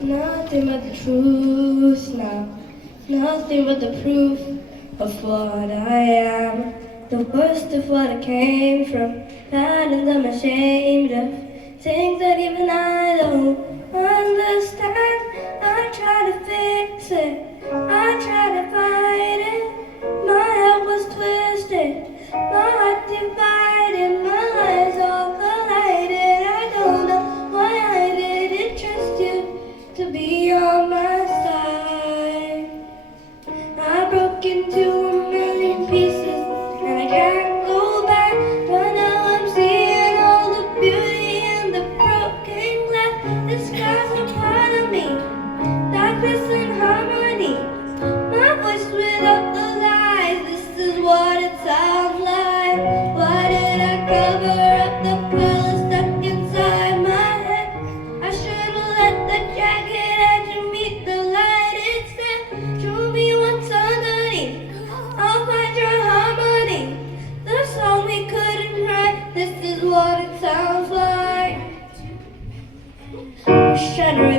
Nothing but the truth now. Nothing but the proof of what I am. The worst of what I came from. Patterns I'm ashamed of. Things that even I don't understand. I try to fix it. I try to fight it. My head was twisted. My heart divided. My eyes all collided. I don't know why I didn't trust you to be on my side. I broke into a million pieces and I can't go back. But now I'm seeing all the beauty in the broken glass. The sky's a part of me, darkness and harmony. My voice without the lies. This is what it sounds like. Why did I cover up the colors stuck inside my head? I should've let the jagged edge meet the light instead. Show me what's underneath. I'll find your harmony. The song we couldn't write. This is what it sounds like. We're shattering